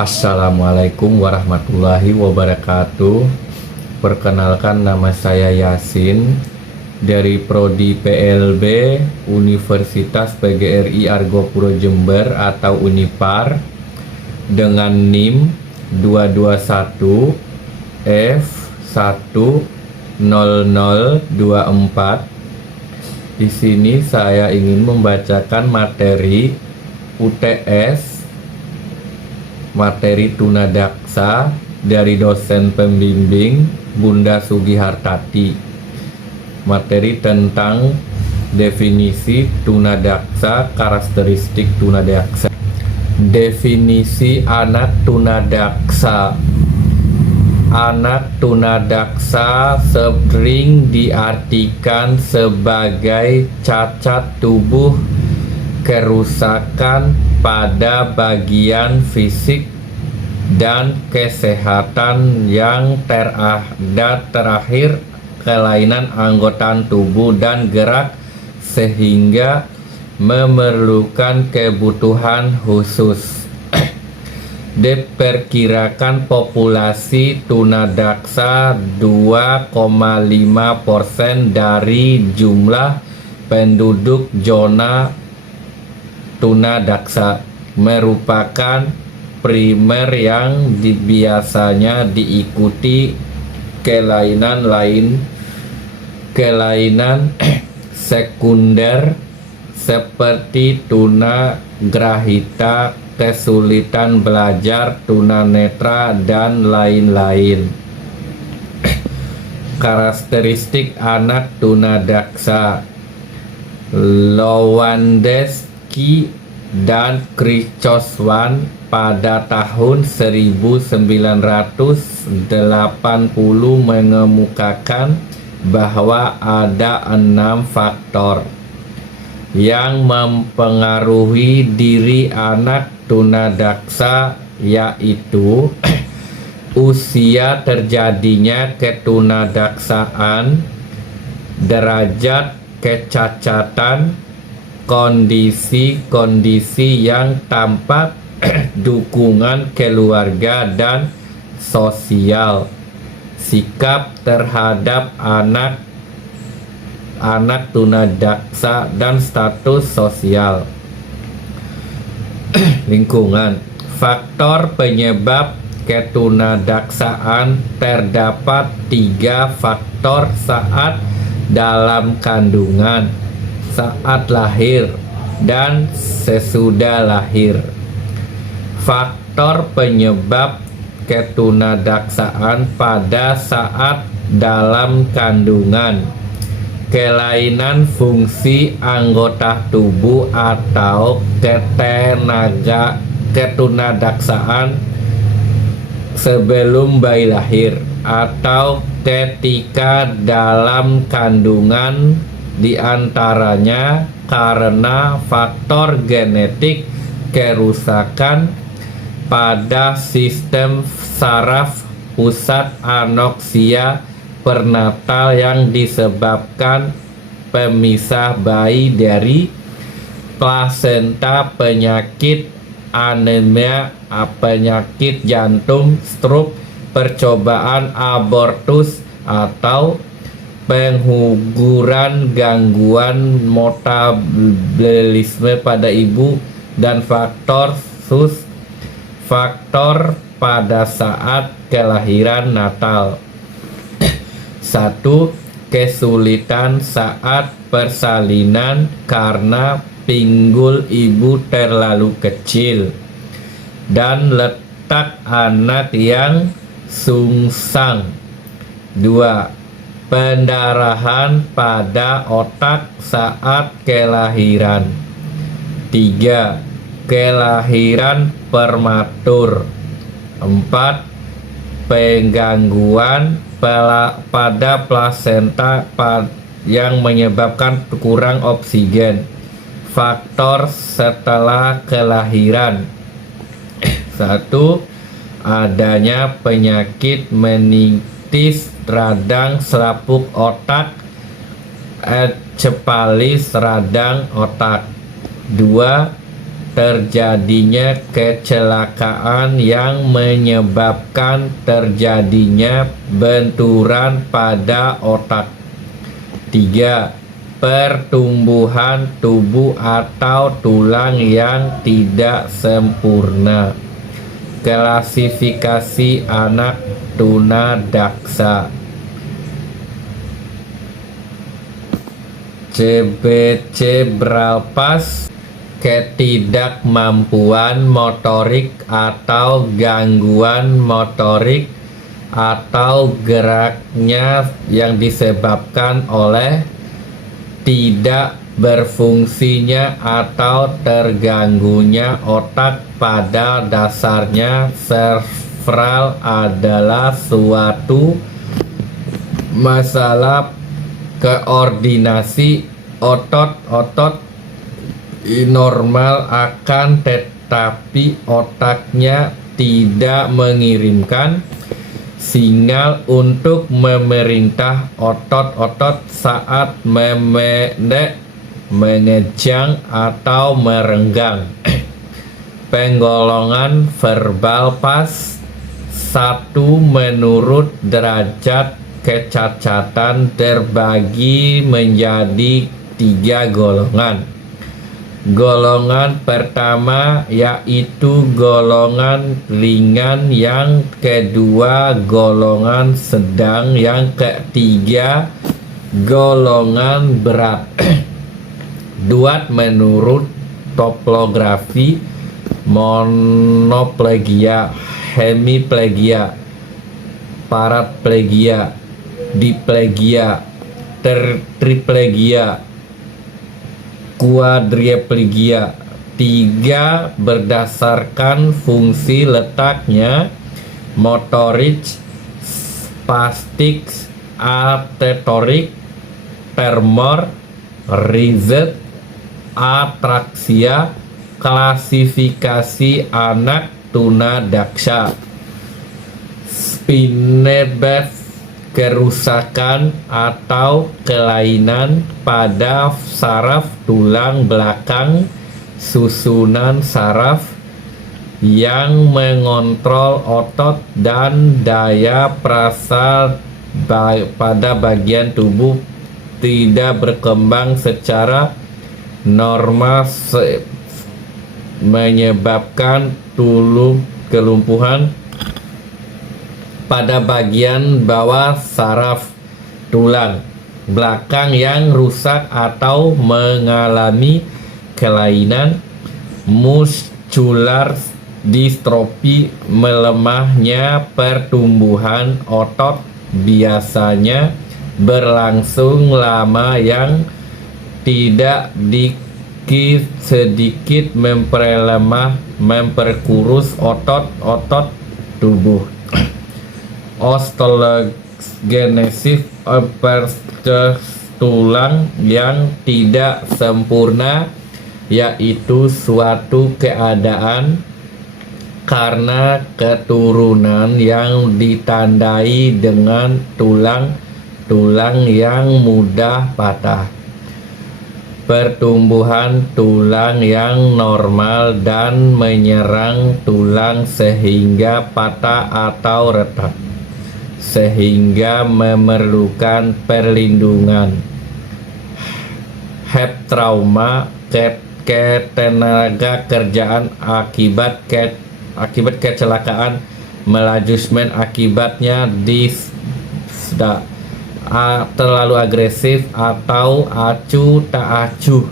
Assalamualaikum warahmatullahi wabarakatuh. Perkenalkan, nama saya Yasin dari Prodi PLB Universitas PGRI Argopuro Jember atau Unipar dengan NIM 221 F10024. Di sini saya ingin membacakan materi UTS, materi tunadaksa dari dosen pembimbing Bunda Sugihartati. Materi tentang definisi tunadaksa, karakteristik tunadaksa. Definisi anak tunadaksa. Anak tunadaksa sering diartikan sebagai cacat tubuh, kerusakan pada bagian fisik dan kesehatan yang terakhir kelainan anggota tubuh dan gerak sehingga memerlukan kebutuhan khusus. Diperkirakan populasi tunadaksa 2,5% dari jumlah penduduk zona tunadaksa, merupakan primer yang biasanya diikuti kelainan sekunder seperti tunagrahita, kesulitan belajar, tunanetra, dan lain-lain. Karakteristik anak tunadaksa. Lewandowski dan Krzysztof pada tahun 1980 mengemukakan bahwa ada 6 faktor yang mempengaruhi diri anak tunadaksa, yaitu usia terjadinya ketunadaksaan, derajat kecacatan, kondisi-kondisi yang tampak, dukungan keluarga dan sosial, sikap terhadap anak tunadaksa, dan status sosial. Lingkungan. Faktor penyebab ketunadaksaan. Terdapat 3 faktor saat dalam kandungan, saat lahir, dan sesudah lahir. Faktor penyebab ketunadaksaan pada saat dalam kandungan: kelainan fungsi anggota tubuh atau ketunadaksaan sebelum bayi lahir atau ketika dalam kandungan, diantaranya karena faktor genetik, kerusakan pada sistem saraf pusat, anoksia pernatal yang disebabkan pemisah bayi dari plasenta, penyakit anemia, penyakit jantung, stroke, percobaan abortus atau pengguguran, gangguan metabolisme pada ibu, dan faktor pada saat kelahiran natal. 1. Kesulitan saat persalinan karena pinggul ibu terlalu kecil dan letak anak yang sungsang. 2. Pendarahan pada otak saat kelahiran. 3. Kelahiran prematur. 4. Penggangguan pada plasenta yang menyebabkan kurang oksigen. Faktor setelah kelahiran. 1. Adanya penyakit meningitis, radang selaput otak, encefalis radang otak. 2. terjadinya kecelakaan yang menyebabkan terjadinya benturan pada otak. 3. Pertumbuhan tubuh atau tulang yang tidak sempurna. Klasifikasi anak tunadaksa. CBC beralpas, ketidakmampuan motorik atau gangguan motorik atau geraknya yang disebabkan oleh tidak berfungsinya atau terganggunya otak. Pada dasarnya cerebral adalah suatu masalah koordinasi otot-otot normal akan tetapi otaknya tidak mengirimkan sinyal untuk memerintah otot-otot saat memendek, mengejang, atau merenggang. Penggolongan verbal pas. 1. Menurut derajat kecacatan terbagi menjadi 3 golongan. Golongan pertama yaitu golongan ringan, yang kedua golongan sedang, yang ketiga golongan berat. 2. Menurut topologi monoplegia, hemiplegia, paraplegia, diplegia, triplegia, quadriplegia. 3. Berdasarkan fungsi letaknya, motorik, spastik, atetorik, tremor, rigid, atraksia. Klasifikasi anak tunadaksa. Spinebus, kerusakan atau kelainan pada saraf tulang belakang susunan saraf yang mengontrol otot dan daya perasa pada bagian tubuh tidak berkembang secara normal menyebabkan kelumpuhan pada bagian bawah saraf tulang belakang yang rusak atau mengalami kelainan. Muscular dystrophy, melemahnya pertumbuhan otot, biasanya berlangsung lama yang tidak sedikit memperkurus otot-otot tubuh. Osteogenesis imperfecta, tulang yang tidak sempurna, yaitu suatu keadaan karena keturunan yang ditandai dengan tulang yang mudah patah. Pertumbuhan tulang yang normal dan menyerang tulang sehingga patah atau retak, sehingga memerlukan perlindungan. HEP trauma, ketenaga kerjaan akibat kecelakaan manajemen, akibatnya terlalu agresif atau acuh tak acuh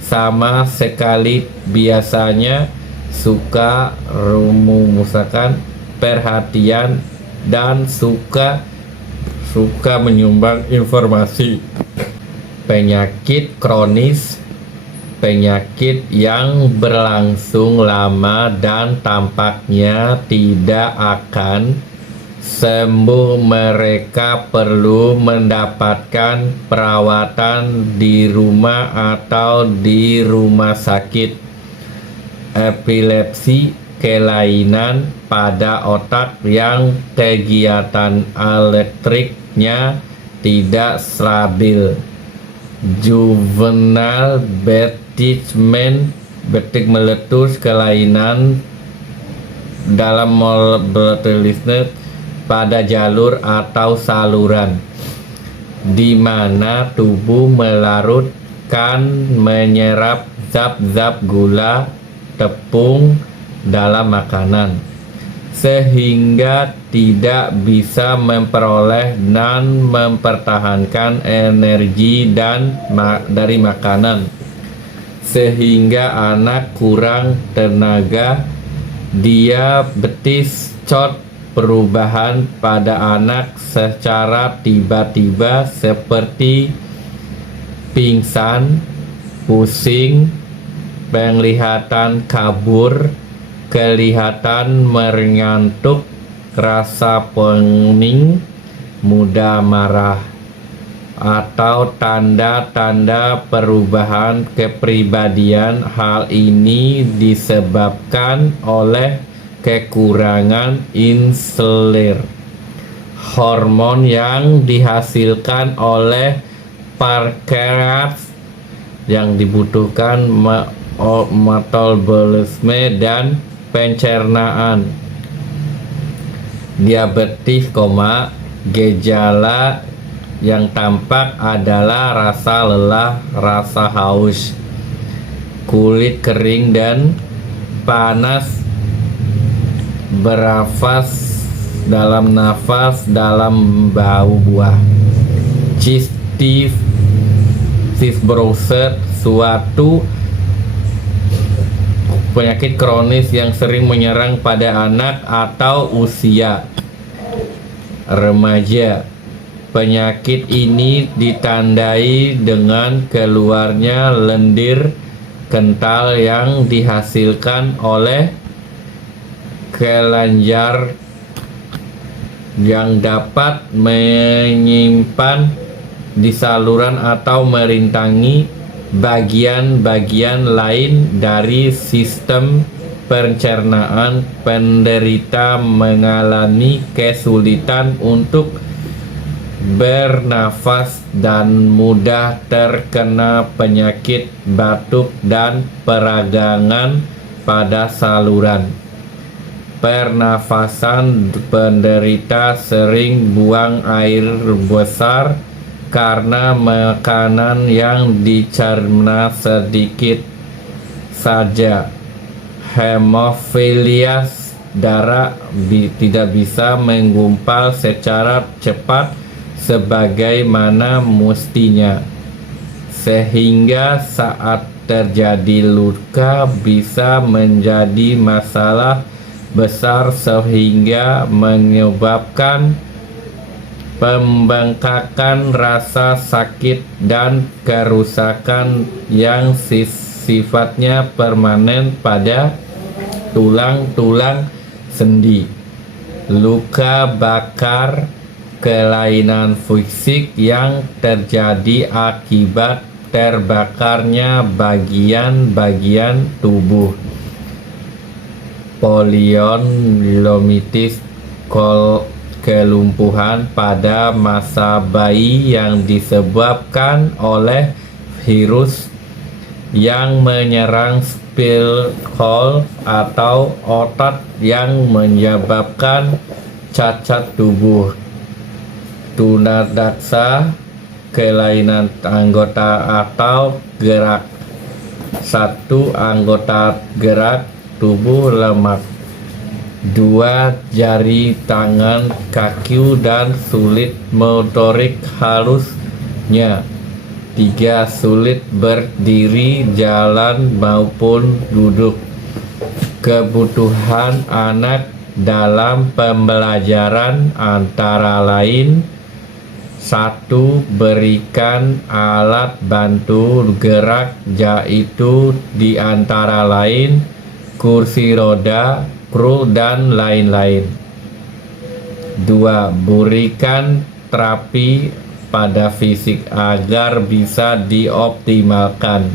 sama sekali, biasanya suka memusahkan perhatian dan suka menyumbang informasi. Penyakit kronis, penyakit yang berlangsung lama dan tampaknya tidak akan sembuh. Mereka perlu mendapatkan perawatan di rumah atau di rumah sakit. Epilepsi, kelainan pada otak yang kegiatan elektriknya tidak stabil. Juvenile development betik meletus kelainan dalam metabolisme pada jalur atau saluran, di mana tubuh melarutkan menyerap zat-zat gula tepung dalam makanan, sehingga tidak bisa memperoleh dan mempertahankan energi dari makanan, sehingga anak kurang tenaga. Diabetes COD perubahan pada anak secara tiba-tiba seperti pingsan, pusing, penglihatan kabur, kelihatan mengantuk, rasa pening, mudah marah, atau tanda-tanda perubahan kepribadian. Hal ini disebabkan oleh kekurangan insulin, hormon yang dihasilkan oleh pankreas yang dibutuhkan metabolisme dan pencernaan. Diabetes, gejala yang tampak adalah rasa lelah, rasa haus, kulit kering dan panas, bernafas dalam dalam bau buah. Cystic fibrosis, suatu penyakit kronis yang sering menyerang pada anak atau usia remaja. Penyakit ini ditandai dengan keluarnya lendir kental yang dihasilkan oleh kelenjar yang dapat menyimpan di saluran atau merintangi bagian-bagian lain dari sistem pencernaan. Penderita mengalami kesulitan untuk bernafas dan mudah terkena penyakit batuk dan peradangan pada saluran pernafasan. Penderita sering buang air besar karena makanan yang dicerna sedikit saja. Hemofilia, darah tidak bisa menggumpal secara cepat sebagaimana mestinya, sehingga saat terjadi luka bisa menjadi masalah besar sehingga menyebabkan pembengkakan, rasa sakit, dan kerusakan yang sifatnya permanen pada tulang-tulang sendi. Luka bakar, kelainan fisik yang terjadi akibat terbakarnya bagian-bagian tubuh. Poliomyelitis, kelumpuhan pada masa bayi yang disebabkan oleh virus yang menyerang spinal cord atau otot yang menyebabkan cacat tubuh. Tunadaksa, kelainan anggota atau gerak. 1. Anggota gerak tubuh lemah. 2. Jari tangan, kaki, dan sulit motorik halusnya. 3. Sulit berdiri, jalan, maupun duduk. Kebutuhan anak dalam pembelajaran antara lain: 1. Berikan alat bantu gerak, yaitu di antara lain kursi roda, kru, dan lain-lain. 2. Berikan terapi pada fisik agar bisa dioptimalkan.